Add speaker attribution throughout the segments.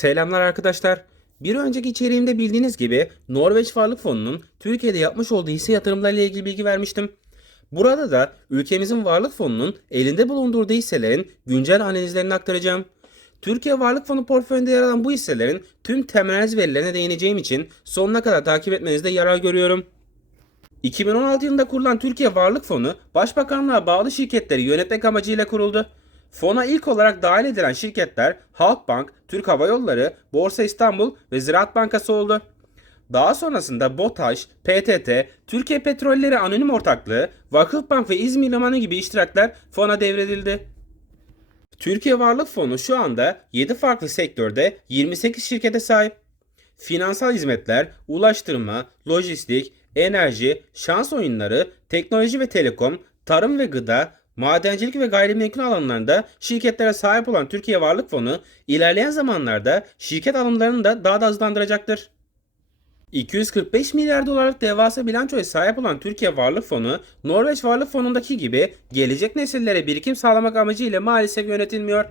Speaker 1: Selamlar arkadaşlar. Bir önceki içeriğimde bildiğiniz gibi Norveç Varlık Fonu'nun Türkiye'de yapmış olduğu hisse yatırımlarıyla ilgili bilgi vermiştim. Burada da ülkemizin varlık fonunun elinde bulundurduğu hisselerin güncel analizlerini aktaracağım. Türkiye Varlık Fonu portföyünde yer alan bu hisselerin tüm temel verilerine değineceğim için sonuna kadar takip etmenizde yarar görüyorum. 2016 yılında kurulan Türkiye Varlık Fonu, Başbakanlığa bağlı şirketleri yönetmek amacıyla kuruldu. Fona ilk olarak dahil edilen şirketler Halkbank, Türk Hava Yolları, Borsa İstanbul ve Ziraat Bankası oldu. Daha sonrasında BOTAŞ, PTT, Türkiye Petrolleri Anonim Ortaklığı, Vakıfbank ve İzmir Limanı gibi iştirakler fona devredildi. Türkiye Varlık Fonu şu anda 7 farklı sektörde 28 şirkete sahip. Finansal hizmetler, ulaştırma, lojistik, enerji, şans oyunları, teknoloji ve telekom, tarım ve gıda, madencilik ve gayrimenkul alanlarında şirketlere sahip olan Türkiye Varlık Fonu ilerleyen zamanlarda şirket alımlarını da daha da hızlandıracaktır. 245 milyar dolarlık devasa bilançoya sahip olan Türkiye Varlık Fonu, Norveç Varlık Fonu'ndaki gibi gelecek nesillere birikim sağlamak amacıyla maalesef yönetilmiyor.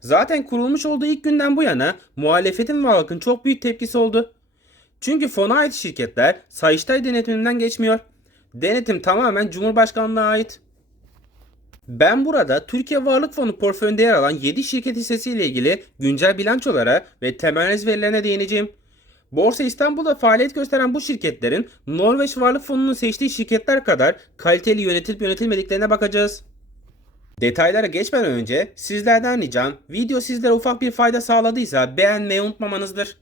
Speaker 1: Zaten kurulmuş olduğu ilk günden bu yana muhalefetin ve halkın çok büyük tepkisi oldu. Çünkü fona ait şirketler Sayıştay denetiminden geçmiyor. Denetim tamamen Cumhurbaşkanlığına ait. Ben burada Türkiye Varlık Fonu portföyünde yer alan 7 şirket hissesiyle ilgili güncel bilançolara ve temel analiz verilerine değineceğim. Borsa İstanbul'da faaliyet gösteren bu şirketlerin Norveç Varlık Fonu'nun seçtiği şirketler kadar kaliteli yönetilip yönetilmediklerine bakacağız. Detaylara geçmeden önce sizlerden ricam video sizlere ufak bir fayda sağladıysa beğenmeyi unutmamanızdır.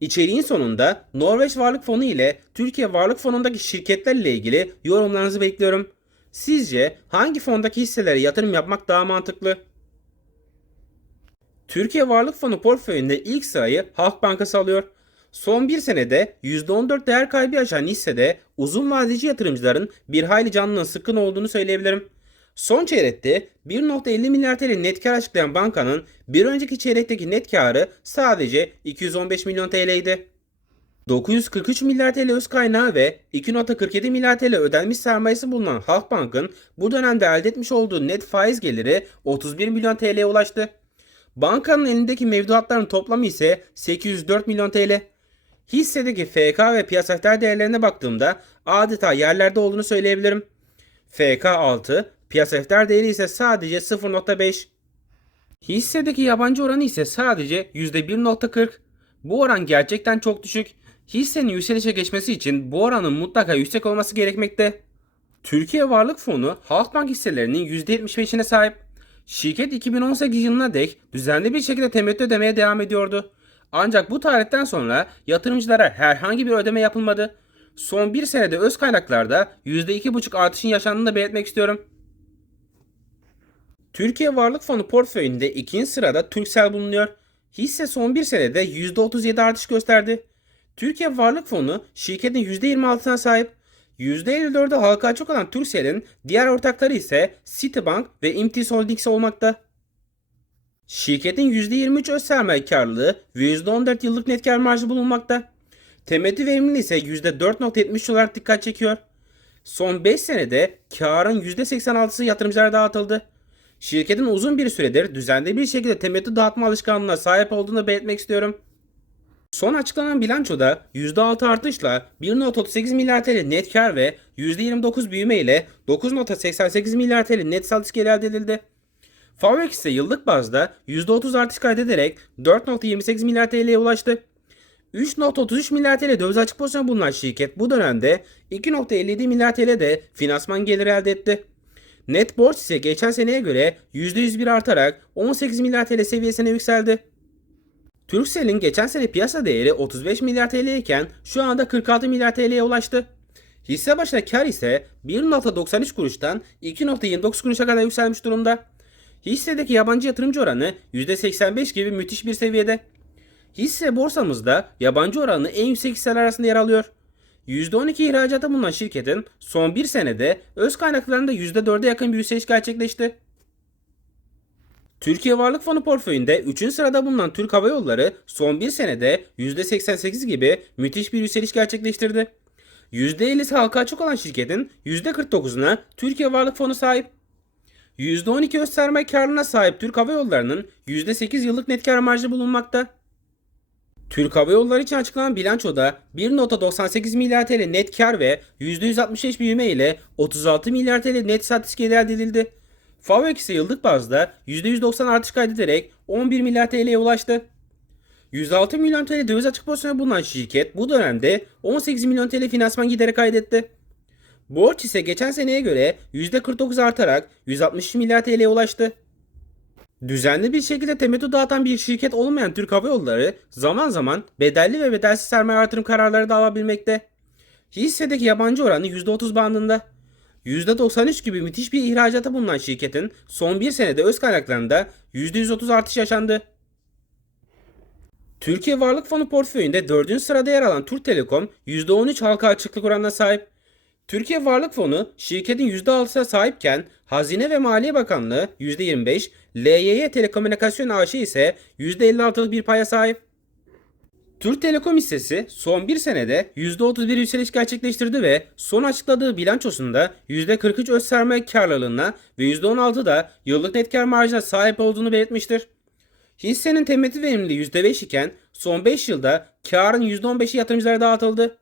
Speaker 1: İçeriğin sonunda Norveç Varlık Fonu ile Türkiye Varlık Fonu'ndaki şirketlerle ilgili yorumlarınızı bekliyorum. Sizce hangi fondaki hisselere yatırım yapmak daha mantıklı? Türkiye Varlık Fonu portföyünde ilk sırayı Halk Bankası alıyor. Son bir senede %14 değer kaybı yaşayan hissede uzun vadeci yatırımcıların bir hayli canlının sıkkın olduğunu söyleyebilirim. Son çeyrekte 1.50 milyar TL net kar açıklayan bankanın bir önceki çeyrekteki net karı sadece 215 milyon TL idi. 943 milyar TL öz kaynağı ve 2.47 milyar TL ödenmiş sermayesi bulunan Halkbank'ın bu dönemde elde etmiş olduğu net faiz geliri 31 milyon TL'ye ulaştı. Bankanın elindeki mevduatların toplamı ise 804 milyon TL. Hissedeki FK ve piyasa değerlerine baktığımda adeta yerlerde olduğunu söyleyebilirim. FK 6, piyasa değeri ise sadece 0.5. Hissedeki yabancı oranı ise sadece %1.40. Bu oran gerçekten çok düşük. Hissenin yükselişe geçmesi için bu oranın mutlaka yüksek olması gerekmekte. Türkiye Varlık Fonu Halkbank hisselerinin %75'ine sahip. Şirket 2018 yılına dek düzenli bir şekilde temettü ödemeye devam ediyordu. Ancak bu tarihten sonra yatırımcılara herhangi bir ödeme yapılmadı. Son bir senede öz kaynaklarda %2,5 artışın yaşandığını da belirtmek istiyorum. Türkiye Varlık Fonu portföyünde ikinci sırada Turkcell bulunuyor. Hisse son bir senede %37 artış gösterdi. Türkiye Varlık Fonu şirketin %26'sına sahip. %54'ü halka açık olan Turkcell'in diğer ortakları ise Citibank ve Imtis Holdings olmakta. Şirketin %23 öz sermaye karlılığı ve %14 yıllık net kar marjı bulunmakta. Temettü verimliliği ise %4.73 olarak dikkat çekiyor. Son 5 senede karın %86'sı yatırımcılara dağıtıldı. Şirketin uzun bir süredir düzenli bir şekilde temettü dağıtma alışkanlığına sahip olduğunu belirtmek istiyorum. Son açıklanan bilançoda %6 artışla 1.38 milyar TL net kar ve %29 büyüme ile 9.88 milyar TL net satış geliri elde edildi. Favök ise yıllık bazda %30 artış kaydederek 4.28 milyar TL'ye ulaştı. 3.33 milyar TL döviz açık pozisyon bulunan şirket bu dönemde 2.57 milyar TL de finansman geliri elde etti. Net borç ise geçen seneye göre %101 artarak 18 milyar TL seviyesine yükseldi. Turkcell'in geçen sene piyasa değeri 35 milyar TL iken şu anda 46 milyar TL'ye ulaştı. Hisse başına kar ise 1.93 kuruştan 2.29 kuruşa kadar yükselmiş durumda. Hissedeki yabancı yatırımcı oranı %85 gibi müthiş bir seviyede. Hisse borsamızda yabancı oranı en yüksek hisseler arasında yer alıyor. %12 ihracata bulunan şirketin son bir senede öz kaynaklarında %4'e yakın bir yükseliş gerçekleşti. Türkiye Varlık Fonu portföyünde 3. sırada bulunan Türk Hava Yolları son bir senede %88 gibi müthiş bir yükseliş gerçekleştirdi. %50'si halka açık olan şirketin %49'una Türkiye Varlık Fonu sahip. %12 öz sermaye karlılığına sahip Türk Hava Yolları'nın %8 yıllık net kar marjı bulunmakta. Türk Hava Yolları için açıklanan bilançoda 1.98 milyar TL net kar ve %165 büyüme ile 36 milyar TL net satış geliri elde edildi. FAVÖK ise yıllık bazda %190 artış kaydederek 11 milyar TL'ye ulaştı. 106 milyon TL döviz açık pozisyonu bulunan şirket bu dönemde 18 milyon TL finansman gideri kaydetti. Borç ise geçen seneye göre %49 artarak 160 milyar TL'ye ulaştı. Düzenli bir şekilde temettü dağıtan bir şirket olmayan Türk Hava Yolları zaman zaman bedelli ve bedelsiz sermaye artırım kararları da alabilmekte. Hissedeki yabancı oranı %30 bandında. %93 gibi müthiş bir ihracata bulunan şirketin son bir senede öz kaynaklarında %130 artış yaşandı. Türkiye Varlık Fonu portföyünde 4. sırada yer alan Türk Telekom %13 halka açıklık oranına sahip. Türkiye Varlık Fonu şirketin %6'sına sahipken Hazine ve Maliye Bakanlığı %25, LYY Telekomünikasyon AŞ ise %56'lık bir paya sahip. Türk Telekom hissesi son bir senede %31 yükseliş gerçekleştirdi ve son açıkladığı bilançosunda %43 öz sermaye karlılığına ve %16 da yıllık net kar marjına sahip olduğunu belirtmiştir. Hissenin temettü verimliliği %5 iken son 5 yılda karın %15'i yatırımcılara dağıtıldı.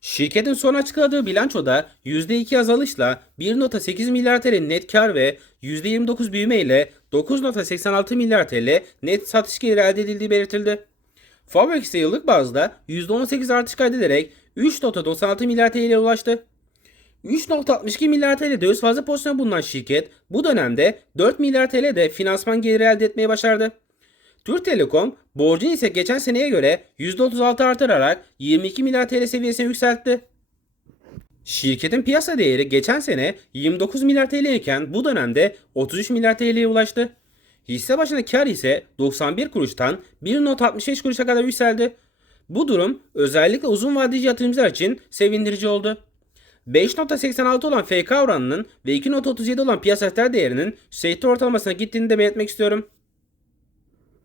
Speaker 1: Şirketin son açıkladığı bilançoda %2 azalışla 1.8 milyar TL net kar ve %29 büyüme ile 9.86 milyar TL net satış geliri elde edildiği belirtildi. Fabrik ise yıllık bazda %18 artış kaydederek 3.96 milyar TL'ye ulaştı. 3.62 milyar TL döviz fazla pozisyon bulunan şirket bu dönemde 4 milyar TL de finansman geliri elde etmeyi başardı. Türk Telekom borcunu ise geçen seneye göre %36 artırarak 22 milyar TL seviyesine yükseltti. Şirketin piyasa değeri geçen sene 29 milyar TL iken bu dönemde 33 milyar TL'ye ulaştı. Hisse başına kar ise 91 kuruştan 1.65 kuruşa kadar yükseldi. Bu durum özellikle uzun vadeli yatırımcılar için sevindirici oldu. 5.86 olan FK oranının ve 2.37 olan piyasa değerinin sektör ortalamasına gittiğini de belirtmek istiyorum.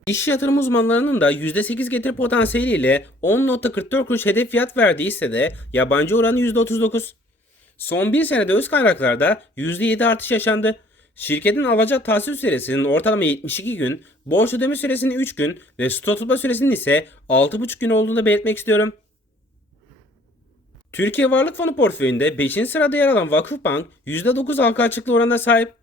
Speaker 1: İş yatırım uzmanlarının da %8 getiri potansiyeliyle 10.44 kuruş hedef fiyat verdiği ise de yabancı oranı %39. Son bir senede öz kaynaklarda %7 artış yaşandı. Şirketin alacak tahsil süresinin ortalama 72 gün, borç ödeme süresinin 3 gün ve stok tutma süresinin ise 6,5 gün olduğunu da belirtmek istiyorum. Türkiye Varlık Fonu portföyünde 5. sırada yer alan Vakıfbank %9 halka açıklığı oranına sahip.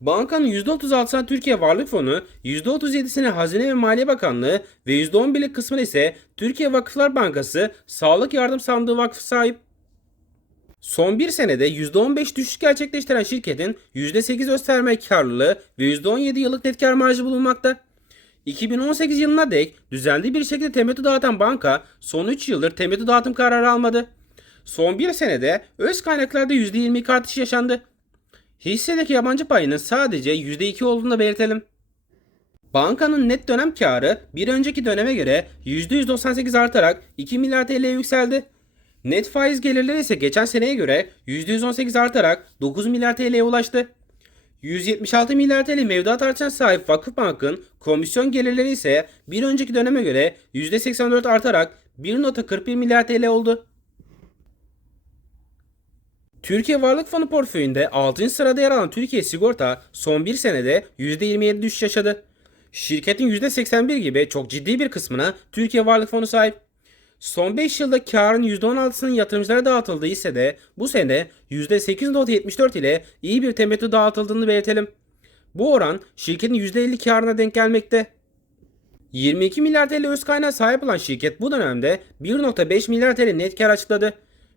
Speaker 1: Bankanın %36'sına Türkiye Varlık Fonu, %37'sine Hazine ve Maliye Bakanlığı ve %11'lik kısmına ise Türkiye Vakıflar Bankası Sağlık Yardım Sandığı Vakfı sahip. Son bir senede %15 düşüş gerçekleştiren şirketin %8 öz sermaye karlılığı ve %17 yıllık net kar marjı bulunmakta. 2018 yılına dek düzenli bir şekilde temettü dağıtan banka son 3 yıldır temettü dağıtım kararı almadı. Son bir senede öz kaynaklarda %22 artış yaşandı. Hissedeki yabancı payının sadece %2 olduğunu da belirtelim. Bankanın net dönem karı bir önceki döneme göre %198 artarak 2 milyar TL'ye yükseldi. Net faiz gelirleri ise geçen seneye göre %118 artarak 9 milyar TL'ye ulaştı. 176 milyar TL mevduat artışına sahip Vakıfbank'ın komisyon gelirleri ise bir önceki döneme göre %84 artarak 1.41 milyar TL oldu. Türkiye Varlık Fonu portföyünde 6. sırada yer alan Türkiye Sigorta son bir senede %27 düşüş yaşadı. Şirketin %81 gibi çok ciddi bir kısmına Türkiye Varlık Fonu sahip. Son 5 yılda karın %16'sının yatırımcılara dağıtıldığı ise de bu sene %8.74 ile iyi bir temettü dağıtıldığını belirtelim. Bu oran şirketin %50 karına denk gelmekte. 22 milyar TL öz kaynağı sahip olan şirket bu dönemde 1.5 milyar TL net kar açıkladı.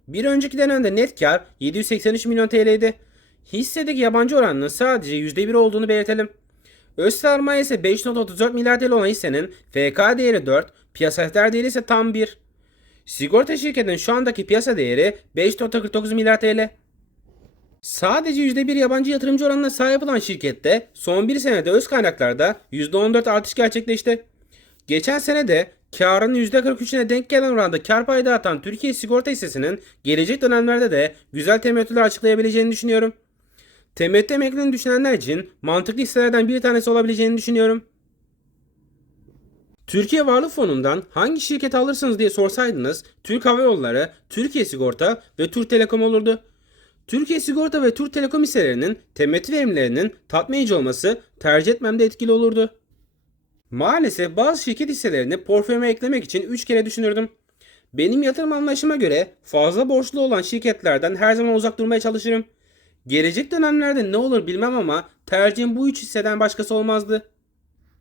Speaker 1: Bir önceki dönemde net kar 783 milyon TL'ydi. Hissedeki yabancı oranının sadece %1 olduğunu belirtelim. Öz sermaye ise 5.34 milyar TL olan hissenin FK değeri 4, piyasa değeri ise tam 1. Sigorta şirketinin şu andaki piyasa değeri 5.49 milyar TL. Sadece %1 yabancı yatırımcı oranına sahip olan şirkette son bir senede öz kaynaklarda %14 artış gerçekleşti. Geçen sene de karın %43'üne denk gelen oranda kar payı dağıtan Türkiye Sigorta hissesinin gelecek dönemlerde de güzel temettüler açıklayabileceğini düşünüyorum. Temettü emekliliğini düşünenler için mantıklı hisselerden bir tanesi olabileceğini düşünüyorum. Türkiye Varlık Fonu'ndan hangi şirket alırsınız diye sorsaydınız Türk Hava Yolları, Türkiye Sigorta ve Türk Telekom olurdu. Türkiye Sigorta ve Türk Telekom hisselerinin temettü verimlerinin tatmin olması tercih etmemde etkili olurdu. Maalesef bazı şirket hisselerini portföyüme eklemek için 3 kere düşünürdüm. Benim yatırım anlayışıma göre fazla borçlu olan şirketlerden her zaman uzak durmaya çalışırım. Gelecek dönemlerde ne olur bilmem ama tercihim bu üç hisseden başkası olmazdı.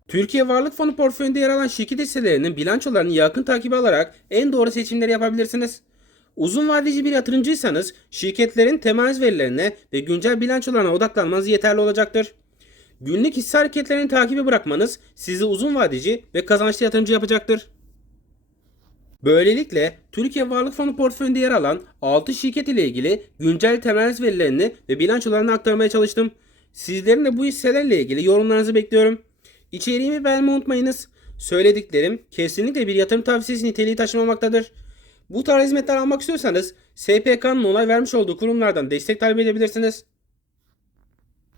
Speaker 1: Türkiye Varlık Fonu portföyünde yer alan şirket hisselerinin bilançolarını yakın takibi alarak en doğru seçimleri yapabilirsiniz. Uzun vadeci bir yatırımcıysanız şirketlerin temel verilerine ve güncel bilançolarına odaklanmanız yeterli olacaktır. Günlük hisse hareketlerini takibi bırakmanız sizi uzun vadeci ve kazançlı yatırımcı yapacaktır. Böylelikle Türkiye Varlık Fonu portföyünde yer alan 6 şirket ile ilgili güncel temel verilerini ve bilançolarını aktarmaya çalıştım. Sizlerin de bu hisselerle ilgili yorumlarınızı bekliyorum. İçeriğimi beğenmeyi unutmayınız. Söylediklerim kesinlikle bir yatırım tavsiyesi niteliği taşımamaktadır. Bu tarz hizmetler almak istiyorsanız SPK'nın onay vermiş olduğu kurumlardan destek talep edebilirsiniz.